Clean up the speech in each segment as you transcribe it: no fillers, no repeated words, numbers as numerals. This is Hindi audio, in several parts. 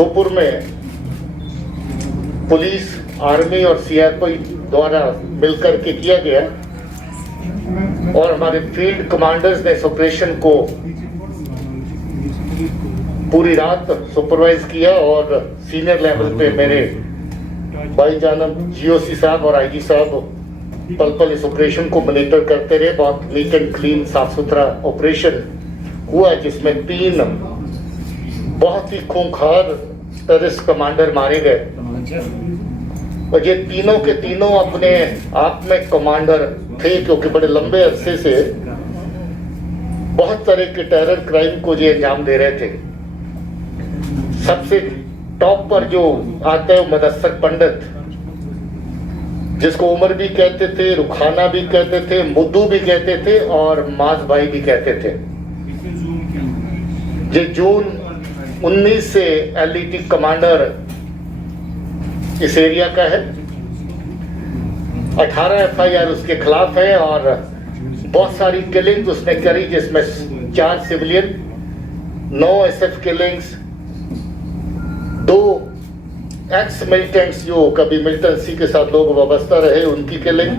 सोपुर में पुलिस, आर्मी और सीआरपीएफ द्वारा मिलकर के किया गया और हमारे फील्ड कमांडर्स ने इस ऑपरेशन को पूरी रात सुपरवाइज किया और सीनियर लेवल पे मेरे भाईजान जीओसी साहब और आईजी साहब पल पल इस ऑपरेशन को मॉनिटर करते रहे। बहुत नीट एंड क्लीन, साफ सुथरा ऑपरेशन हुआ जिसमें 3 बहुत ही खूंखार टेररिस्ट कमांडर मारे गए और ये तीनों के तीनों अपने आप में कमांडर थे, क्योंकि बड़े लंबे अरसे से बहुत तरह के टेरर क्राइम को ये अंजाम दे रहे थे। सबसे टॉप पर जो आता है मुदस्सर पंडित, जिसको उमर भी कहते थे, रुखाना भी कहते थे, मुद्दू भी कहते थे और माज भाई भी कहते थे। ये जून 19 से एलईटी कमांडर इस एरिया का है। 18 एफआईआर उसके खिलाफ है और बहुत सारी किलिंग्स उसने करी, जिसमें 4 civilian, 9 SF killings, 2 x militants जो कभी मिलिटेंसी के साथ लोग वाबस्ता रहे उनकी किलिंग,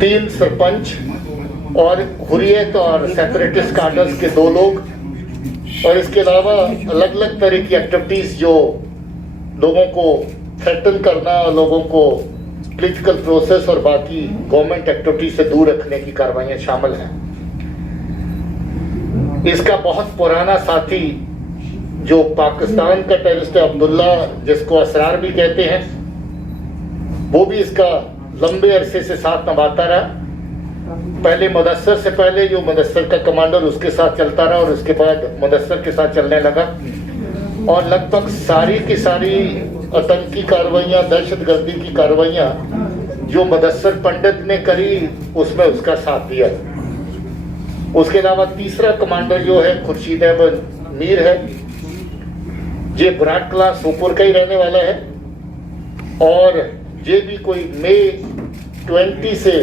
3 सरपंच और हुर्रियत और सेपरेटिस्ट कार्डर्स के 2 लोग, और इसके अलावा अलग अलग तरह की एक्टिविटीज जो लोगों को थ्रेटन करना, लोगों को पॉलिटिकल प्रोसेस और बाकी गवर्नमेंट एक्टिविटीज से दूर रखने की कार्रवाइयां शामिल हैं। इसका बहुत पुराना साथी जो पाकिस्तान का टेररिस्ट है अब्दुल्ला, जिसको असरार भी कहते हैं, वो भी इसका लंबे अरसे से साथ निभाता रहा। पहले मुदस्सर से पहले जो मुदस्सर का कमांडर उसके साथ चलता रहा और उसके बाद मुदस्सर के साथ चलने लगा और लगभग सारी की सारी आतंकी कार्रवाइयां, दहशतगर्दी की कार्रवाइयां जो मुदस्सर पंडित ने करी उसमें उसका साथ दिया। उसके अलावा तीसरा कमांडर जो है खुर्शीद अहमद मीर है, ये बुराट कला सोपुर का ही रहने वाला है और ये भी कोई मई 20 से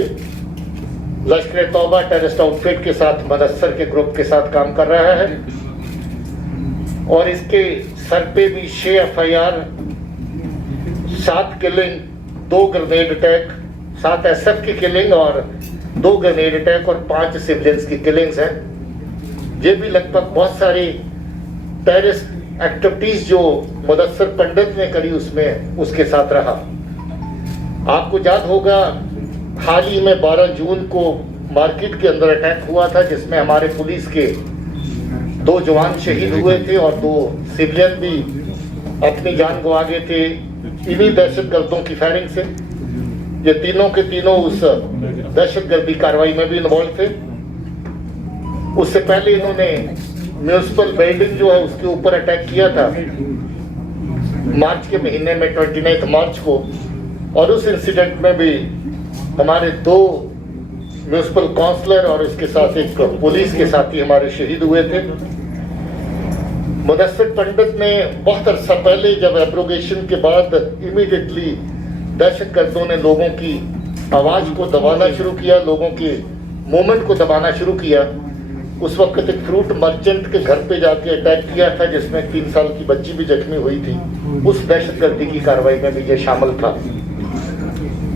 लश्कर तौबा टेररिस्ट आउटफिट के साथ मुदस्सर के ग्रुप के साथ काम कर रहा है और इसके सर पे भी 6 FIR, 7 killing, 2 grenade attack, 7 SF की किलिंग और 2 ग्रेनेड अटैक और 5 सिविलियंस की किलिंग्स हैं। ये भी लगभग बहुत सारी टेररिस्ट एक्टिविटीज जो मुदस्सर पंडित ने करी उसमें उसके साथ रहा। आपको याद होगा हाल ही में 12 जून को मार्केट के अंदर अटैक हुआ था, जिसमें हमारे पुलिस के 2 जवान शहीद हुए थे और 2 सिविलियन भी अपनी जान गंवा गए थे इन्हीं दहशतगर्दों की फायरिंग से। ये तीनों के तीनों उस दहशतगर्दी कार्रवाई में भी इन्वॉल्व थे। उससे पहले इन्होंने म्यूनिसिपल बिल्डिंग जो है उसके ऊपर अटैक किया था मार्च के महीने में 29 मार्च को, और उस इंसिडेंट में भी हमारे 2 म्यूनिसिपल काउंसलर और इसके साथ एक पुलिस के साथी हमारे शहीद हुए थे। मुदस्सर पंडित ने बहुत अरसा पहले जब एब्रोगेशन के बाद इमीडिएटली दहशतगर्दों ने लोगों की आवाज को दबाना शुरू किया, लोगों के मूवमेंट को दबाना शुरू किया। उस वक्त एक फ्रूट मर्चेंट के घर पे जाके अटैक किया था, जिसमें 3 साल की बच्ची भी जख्मी हुई थी। उस दहशतगर्दी की कार्रवाई में भी ये शामिल था।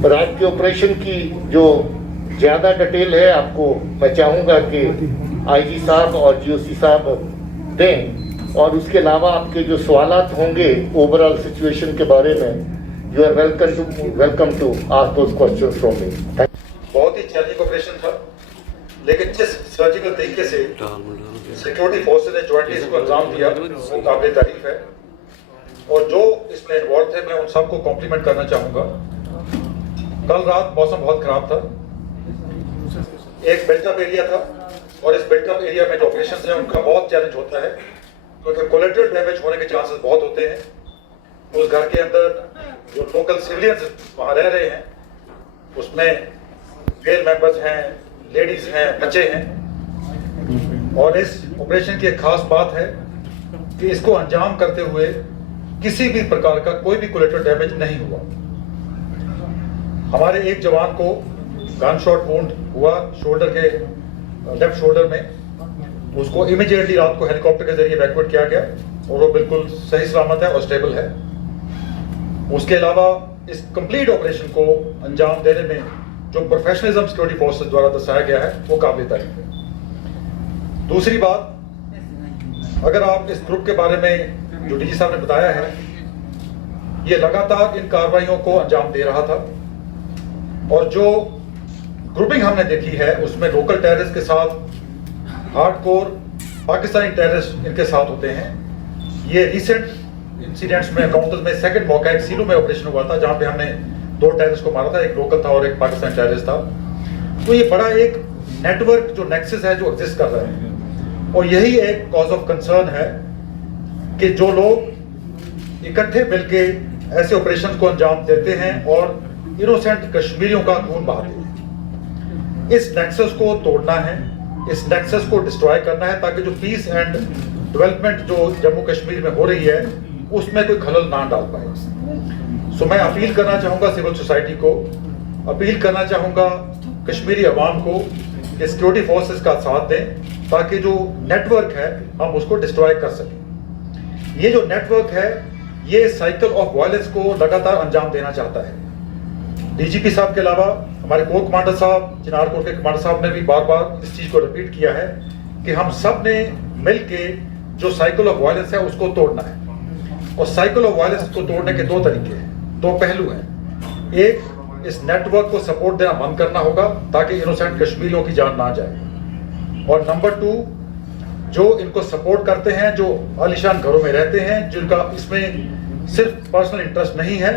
रात के ऑपरेशन की जो ज्यादा डिटेल है आपको मैं चाहूंगा कि आईजी साहब और जीओसी साहब दें, और उसके अलावा आपके जो सवालात होंगे ओवरऑल सिचुएशन के बारे में, you are welcome to ask those questions from me. बहुत ही चैलेंजिंग ऑपरेशन था, लेकिन जिस सर्जिकल तरीके से सिक्योरिटी फोर्सेज ने ज्वाइंटली इसको अंजाम दिया वो काबिल तारीफ है और जो इसमें इन्वॉल्व थे मैं उन सबको कॉम्प्लीमेंट करना चाहूँगा। कल रात मौसम बहुत खराब था, एक बिल्टअप एरिया था और इस बिल्टअप एरिया में जो ऑपरेशन है उनका बहुत चैलेंज होता है क्योंकि कोलेटरल डैमेज होने के चांसेस बहुत होते हैं। उस घर के अंदर जो लोकल सिविलियंस वहाँ रह रहे हैं उसमें मेल मेंबर्स हैं, लेडीज हैं, बच्चे हैं, और इस ऑपरेशन की एक खास बात है कि इसको अंजाम करते हुए किसी भी प्रकार का कोई भी कोलेटरल डैमेज नहीं हुआ। हमारे एक जवान को गन शॉट वुंड हुआ शोल्डर के लेफ्ट शोल्डर में, उसको इमीडिएटली रात को हेलीकॉप्टर के जरिए इवैक्यूएट किया गया और वो बिल्कुल सही सलामत है और स्टेबल है। उसके अलावा इस कंप्लीट ऑपरेशन को अंजाम देने में जो प्रोफेशनलिज्म सिक्योरिटी फोर्सेस द्वारा दर्शाया गया है वो काबिल तारीफ है। दूसरी बात, अगर आप इस ग्रुप के बारे में जो डीजी साहब ने बताया है, ये लगातार इन कार्रवाइयों को अंजाम दे रहा था और जो ग्रुपिंग हमने देखी है उसमें लोकल टेररिस्ट के साथ हार्डकोर पाकिस्तानी टेररिस्ट इनके साथ होते हैं। ये रिसेंट इंसिडेंट्स में काउंटर्स में सेकंड मौका एक सीलू में ऑपरेशन हुआ था जहां पे हमने 2 टेररिस्ट को मारा था, एक लोकल था और एक पाकिस्तानी टेररिस्ट था। तो ये बड़ा एक नेटवर्क जो नेक्सस है जो एग्जिस्ट कर रहा है और यही एक कॉज ऑफ कंसर्न है कि जो लोग इकट्ठे मिलके ऐसे ऑपरेशन को अंजाम देते हैं और इनोसेंट कश्मीरियों का खून बहाते हैं। इस नेक्सस को तोड़ना है, इस नेक्सस को डिस्ट्रॉय करना है ताकि जो पीस एंड डेवलपमेंट जो जम्मू कश्मीर में हो रही है उसमें कोई खलल ना डाल पाए। सो मैं अपील करना चाहूँगा सिविल सोसाइटी को, अपील करना चाहूँगा कश्मीरी अवाम को कि सिक्योरिटी फोर्सेस का साथ दें ताकि जो नेटवर्क है हम उसको डिस्ट्रॉय कर सकें। ये जो नेटवर्क है ये साइकिल ऑफ वायलेंस को लगातार अंजाम देना चाहता है। डीजीपी साहब के अलावा हमारे कोर कमांडर साहब, चिनार कोर के कमांडर साहब ने भी बार बार इस चीज को रिपीट किया है कि हम सब ने मिलके जो साइकिल ऑफ वायलेंस है उसको तोड़ना है। और साइकिल ऑफ वायलेंस को तोड़ने के 2 तरीके हैं, 2 पहलू हैं। एक, इस नेटवर्क को सपोर्ट देना बंद करना होगा ताकि इनोसेंट कश्मीरियों की जान ना जाए। और नंबर 2, जो इनको सपोर्ट करते हैं, जो आलिशान घरों में रहते हैं, जिनका इसमें सिर्फ पर्सनल इंटरेस्ट नहीं है,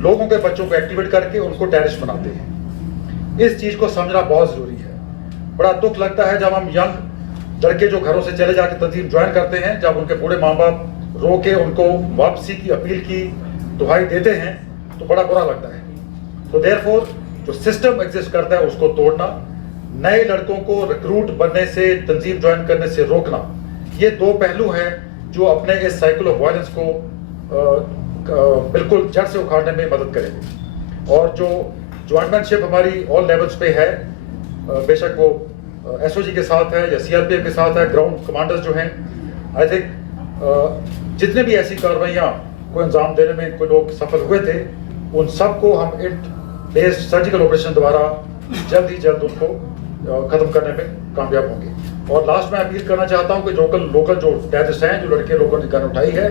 लोगों के बच्चों को एक्टिवेट करके उनको टेररिस्ट बनाते हैं। इस चीज को समझना बहुत जरूरी है। बड़ा दुख लगता है जब हम यंग लड़के जो घरों से चले जाके तंजीम ज्वाइन करते हैं, जब उनके बूढ़े माँ बाप रो के उनको वापसी की अपील की दुहाई देते हैं तो बड़ा बुरा लगता है। तो देयरफॉर जो सिस्टम एग्जिस्ट करता है उसको तोड़ना, नए लड़कों को रिक्रूट बनने से, तंजीम ज्वाइन करने से रोकना, ये 2 पहलू हैं जो अपने इस साइकिल ऑफ वायलेंस को बिल्कुल जड़ से उखाड़ने में मदद करेंगे। और जो ज्वाइंटमैनशिप हमारी ऑल लेवल्स पे है, बेशक वो एसओजी के साथ है या सीआरपीएफ के साथ है, ग्राउंड कमांडर्स जो हैं, आई थिंक जितने भी ऐसी कार्रवाइयाँ को अंजाम देने में कोई लोग सफल हुए थे उन सबको हम इंट बेस्ड सर्जिकल ऑपरेशन द्वारा जल्द ही जल्द उनको खत्म करने में कामयाब होंगे। और लास्ट में अपील करना चाहता हूँ कि लोकल जो टेररिस्ट हैं, जो लड़के लोगों ने गन उठाई है,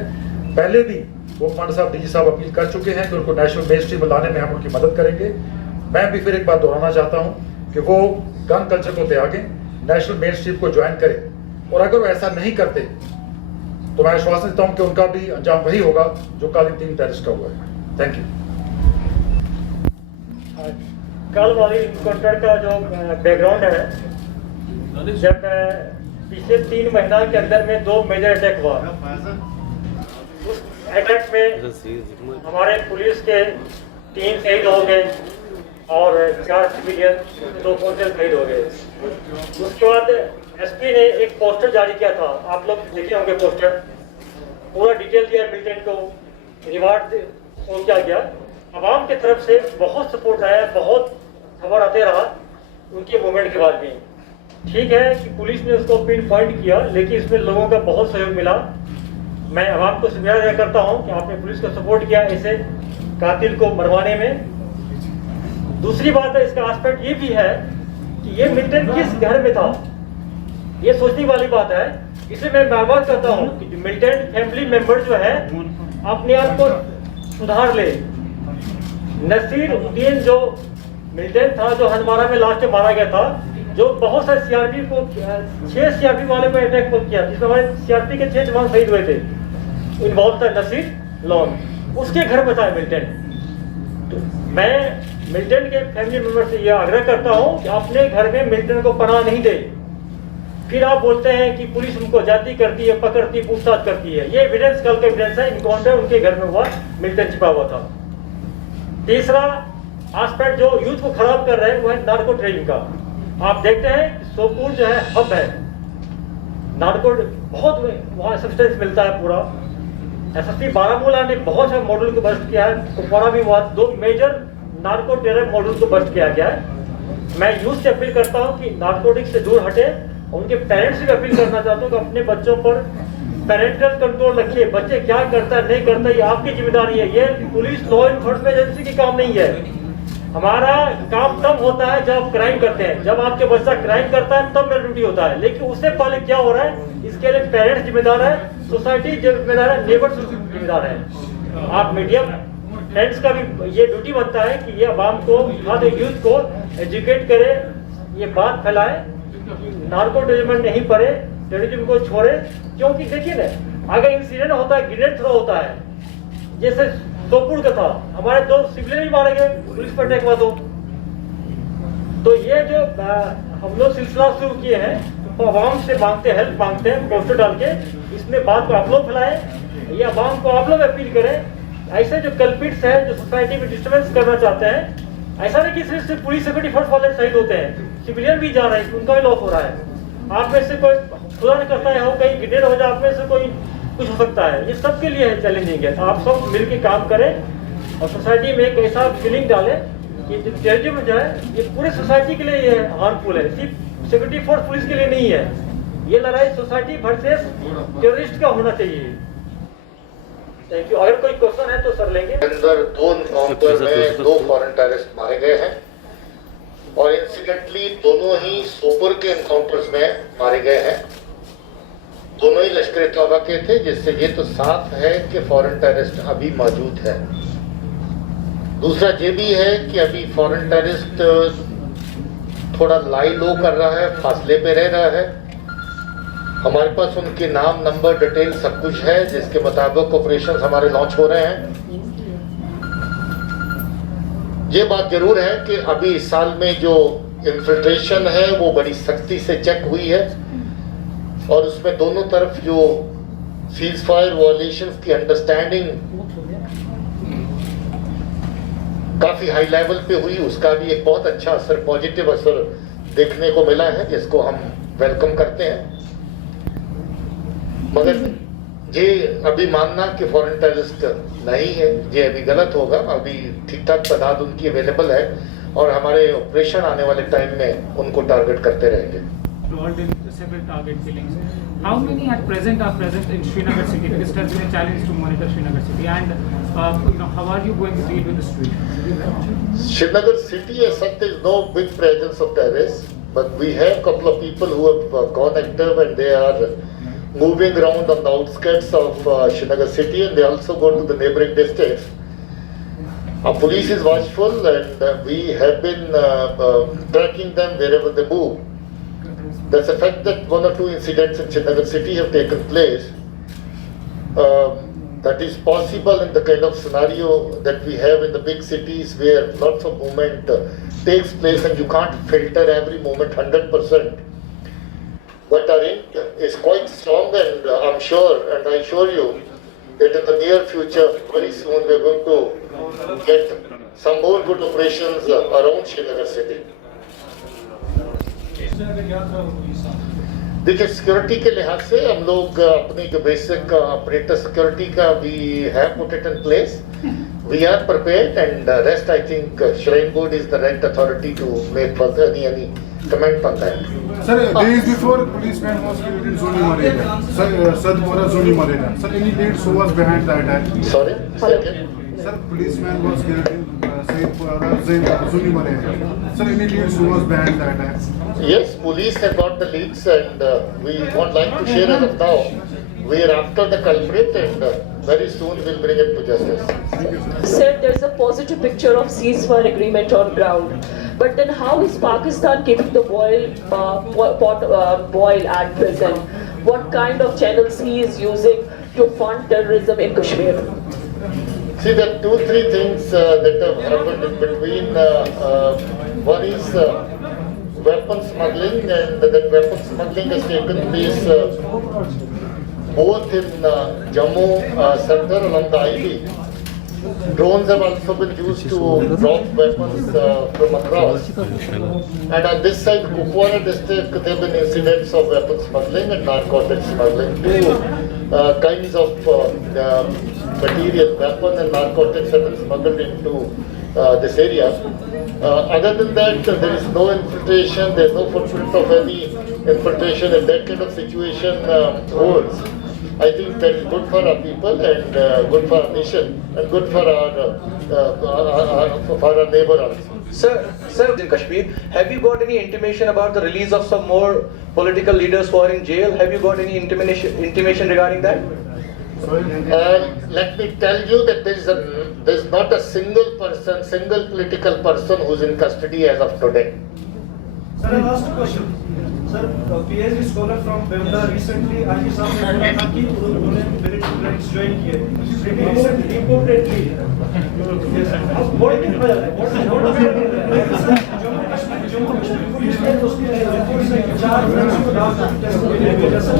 पहले भी वो कमांडर साहब, डीजी साहब अपील कर चुके हैं कि उनको नेशनल मेन स्ट्रीम में लाने में हम उनकी मदद करेंगे। मैं भी फिर एक बार दोहराना चाहता हूँ कि वो गन कल्चर को त्यागें, नेशनल मेन स्ट्रीम को ज्वाइन करें। और अगर वो ऐसा नहीं करते तो मैं आश्वासन देता हूँ कि उनका भी अंजाम वही होगा जो कल इन 3 टेररिस्ट का हुआ है। Thank you. कल वाली इनकाउंटर का जो बैकग्राउंड है, जब पिछले 3 महीना के अंदर में 2 मेजर अटैक हुआ। उस अटैक में हमारे पुलिस के 3 शहीद हो गए और 4 सिविलियन, 2 फौजियन शहीद हो गए। उसके बाद एसपी ने एक पोस्टर जारी किया था, आप लोग देखे होंगे पोस्टर, पूरा डिटेल दिया मिलिटेंट को, रिवार्ड पहुंचा गया। आवाम की तरफ से बहुत सपोर्ट आया, बहुत खबर आते रहा उनके मूवमेंट के बाद भी। ठीक है कि पुलिस ने उसको पिन पॉइंट किया, लेकिन इसमें लोगों का बहुत सहयोग मिला। मैं आवाम को शुक्रिया अदा करता हूं कि आपने पुलिस को सपोर्ट किया ऐसे कातिल को मरवाने में। दूसरी बात है, इसका एस्पेक्ट ये भी है कि ये मिलिटेंट किस घर में था, ये सोचने वाली बात है। इसलिए मैं बार बार कहता हूँ कि जो मिलिटेंट फैमिली मेंबर जो है अपने आप को सुधार ले। नसीर उद्दीन जो मिलिटेंट था, जो हंदवाड़ा में लास्ट में मारा गया था, जो बहुत सारे सीआरपी को 6 सीआरपी वाले पर अटैक को किया, जिसमें हमारे सीआरपी के 6 जवान शहीद हुए थे, इन्वॉल्व था नसीर लॉन, उसके घर में था मिलिटेंट। तो मैं मिलिटेंट के फैमिली मेंबर से यह आग्रह करता हूँ कि अपने घर में मिलिटेंट को पनाह नहीं दे। फिर आप बोलते हैं कि पुलिस उनको जाती करती है, पकड़ती, पूछताछ करती है। ये एविडेंस कल का एविडेंस है, इनकाउंटर उनके घर में हुआ, मिलिटेंट छिपा हुआ था। तीसरा एस्पेक्ट जो यूथ को खराब कर रहे हैं वो है नार्को ट्रेडिंग का। आप देखते हैं सोपूर जो है हब है, नार्को बहुत वहाँ सब्सटेंस मिलता है पूरा। एसएसपी बारामूला ने बहुत सारे मॉडल को बस्ट किया है, कुपवाड़ा भी हुआ, 2 मेजर नार्को टेरर मॉडल को बस्ट किया गया है। मैं यूथ से अपील करता हूँ कि नार्कोटिक्स से दूर हटे। उनके पेरेंट्स से भी अपील करना चाहता हूँ कि अपने बच्चों पर पेरेंटल कंट्रोल रखिए, बच्चे क्या करता है नहीं करता ये आपकी जिम्मेदारी है। ये पुलिस लॉ इन्फोर्समेंट एजेंसी की काम नहीं है। हमारा काम तब होता है जब आप क्राइम करते हैं, जब आपके बच्चा क्राइम करता है तब मेरा ड्यूटी होता है। लेकिन उससे पहले क्या हो रहा है इसके लिए पेरेंट्स जिम्मेदार है, सोसाइटी जिम्मेदार है, नेबर्स जिम्मेदार है। आप मीडिया फ्रेंड्स का भी ये ड्यूटी बनता है कि ये आवाम को, यूथ को एजुकेट करे, ये बात फैलाए, नार्को टेररिज्म नहीं पड़े, टेररिज्म को छोड़े। क्योंकि देखिए ना, अगर इंसिडेंट होता है, ग्रेनेड थ्रो होता है, जैसे सोपुर का था, हमारे 2 सिविलियन भी मारे गए पुलिस पर अटैक हुआ। तो ये जो हम लोग सिलसिला शुरू किए हैं, तो आवाम से मांगते हैं, हेल्प मांगते हैं, पोस्टर डाल के इसमें बात को आप लोग फैलाएं, ये आवाम को आप लोग अपील करें। ऐसे जो कल्पिट्स हैं जो सोसाइटी में डिस्टर्बेंस करना चाहते हैं, ऐसा नहीं कि सिर्फ पुलिस सिक्योरिटी फोर्स वाले शहीद होते हैं, सिविलियन भी जा रहे हैं, उनका भी लॉस हो रहा है। आप में से कोई खुदा न करता है हो कहीं ग्रेनेड हो जाए, आप में से कोई कुछ हो सकता है। ये सबके लिए चैलेंजिंग है। आप सब मिलकर काम करें और सोसाइटी में एक ऐसा फीलिंग डालें कि जो टेररिज्म जो है ये पूरे सोसाइटी के लिए ये हार्मफुल है, सिर्फ सिक्योरिटी फोर्स पुलिस के लिए नहीं है। ये लड़ाई सोसाइटी वर्सेस टेररिस्ट का होना चाहिए। Thank you. अगर कोई क्वेश्चन है तो सर लेंगे। अंदर 2 एनकाउंटर में 2 फॉरेन टेररिस्ट मारे गए हैं और इंसिडेंटली दोनों ही सोपुर के एनकाउंटर्स में मारे गए हैं। दोनों ही लश्कर तौबा के थे, जिससे ये तो साफ है कि फॉरेन टेररिस्ट अभी मौजूद है। दूसरा ये भी है कि अभी फॉरेन टेररिस्ट थोड़ा लाई लो कर रहा है, फासले पे रह रहा है। हमारे पास उनके नाम, नंबर, डिटेल सब कुछ है, जिसके मुताबिक ऑपरेशंस हमारे लॉन्च हो रहे हैं। ये बात जरूर है कि अभी इस साल में जो इन्फिल्ट्रेशन है वो बड़ी सख्ती से चेक हुई है और उसमें दोनों तरफ जो सीज फायर वॉयलेशंस की अंडरस्टैंडिंग काफी हाई लेवल पे हुई, उसका भी एक बहुत अच्छा असर, पॉजिटिव असर देखने को मिला है, जिसको हम वेलकम करते हैं। मगर ये अभी मानना कि फॉरेन टेररिस्ट नहीं है, ये अभी गलत होगा। अभी ठीक ठाक तादाद उनकी अवेलेबल है और हमारे ऑपरेशन आने वाले टाइम में उनको टारगेट करते रहेंगे। Involved in several target killings. How many at present are present in Srinagar city? Because it has been a challenge to monitor Srinagar city. And how are you going to deal with the street? Srinagar city as such, there is no big presence of terrorists, but we have a couple of people who have gone active and they are moving around on the outskirts of Srinagar city, and they also go to the neighboring districts. Our police is watchful and we have been tracking them wherever they move. There's a fact that 1 or 2 incidents in Srinagar city have taken place. That is possible in the kind of scenario that we have in the big cities where lots of movement takes place and you can't filter every moment 100%. But our int is quite strong, and I'm sure, and I assure you, that in the near future, very soon, we're going to get some more good operations around Srinagar city. देखिए, सिक्योरिटी के लिहाज से हम लोग अपनी जो बेसिक ऑपरेटर सिक्योरिटी का we have put it in place, we are prepared, and rest I think shrine board is the right authority to make further any comment on that. Sir, days before policeman was killed in Zoni Marina. Sir, Sadhmora Zoni Marina. Sir, any leads who was behind the attack? Sorry? Say again? Sir, policeman was killed in Zoni Marina. Sir, any leads who was behind the attack? Yes, police have got the leads, and we won't like to share as of now. We are after the culprit, and very soon we'll bring it to justice. Sir, there's a positive picture of ceasefire agreement on ground. But then how is Pakistan keeping the boil at present? What kind of channels he is using to fund terrorism in Kashmir? See, there are 2-3 things that have happened in between. One is weapon smuggling, and that weapon smuggling has taken place both in Jammu sector along the IB. Drones have also been used to drop weapons from across. And on this side, Kupwara district, there have been incidents of weapon smuggling and narcotics smuggling. 2 kinds of material, weapon and narcotics have been smuggled into this area. Other than that, there is no infiltration, there is no footprint of any infiltration, and that kind of situation holds. I think that is good for our people and good for our nation and good for our neighbor also. Sir, in Kashmir, have you got any intimation about the release of some more political leaders who are in jail? Have you got any intimation regarding that? Let me tell you that there is not a single political person who is in custody as of today. Sir, I asked a question. Sir, a PhD scholar from Bemda recently, आजी साहब ने बोला था कि उन्होंने military ranks join किए. Reportedly. Yes, sir. अब what is Jammu Kashmir police ने उसके रिपोर्ट से 4 फ्रेंड्स को डाल टेस्ट के लिए भेजा. सर,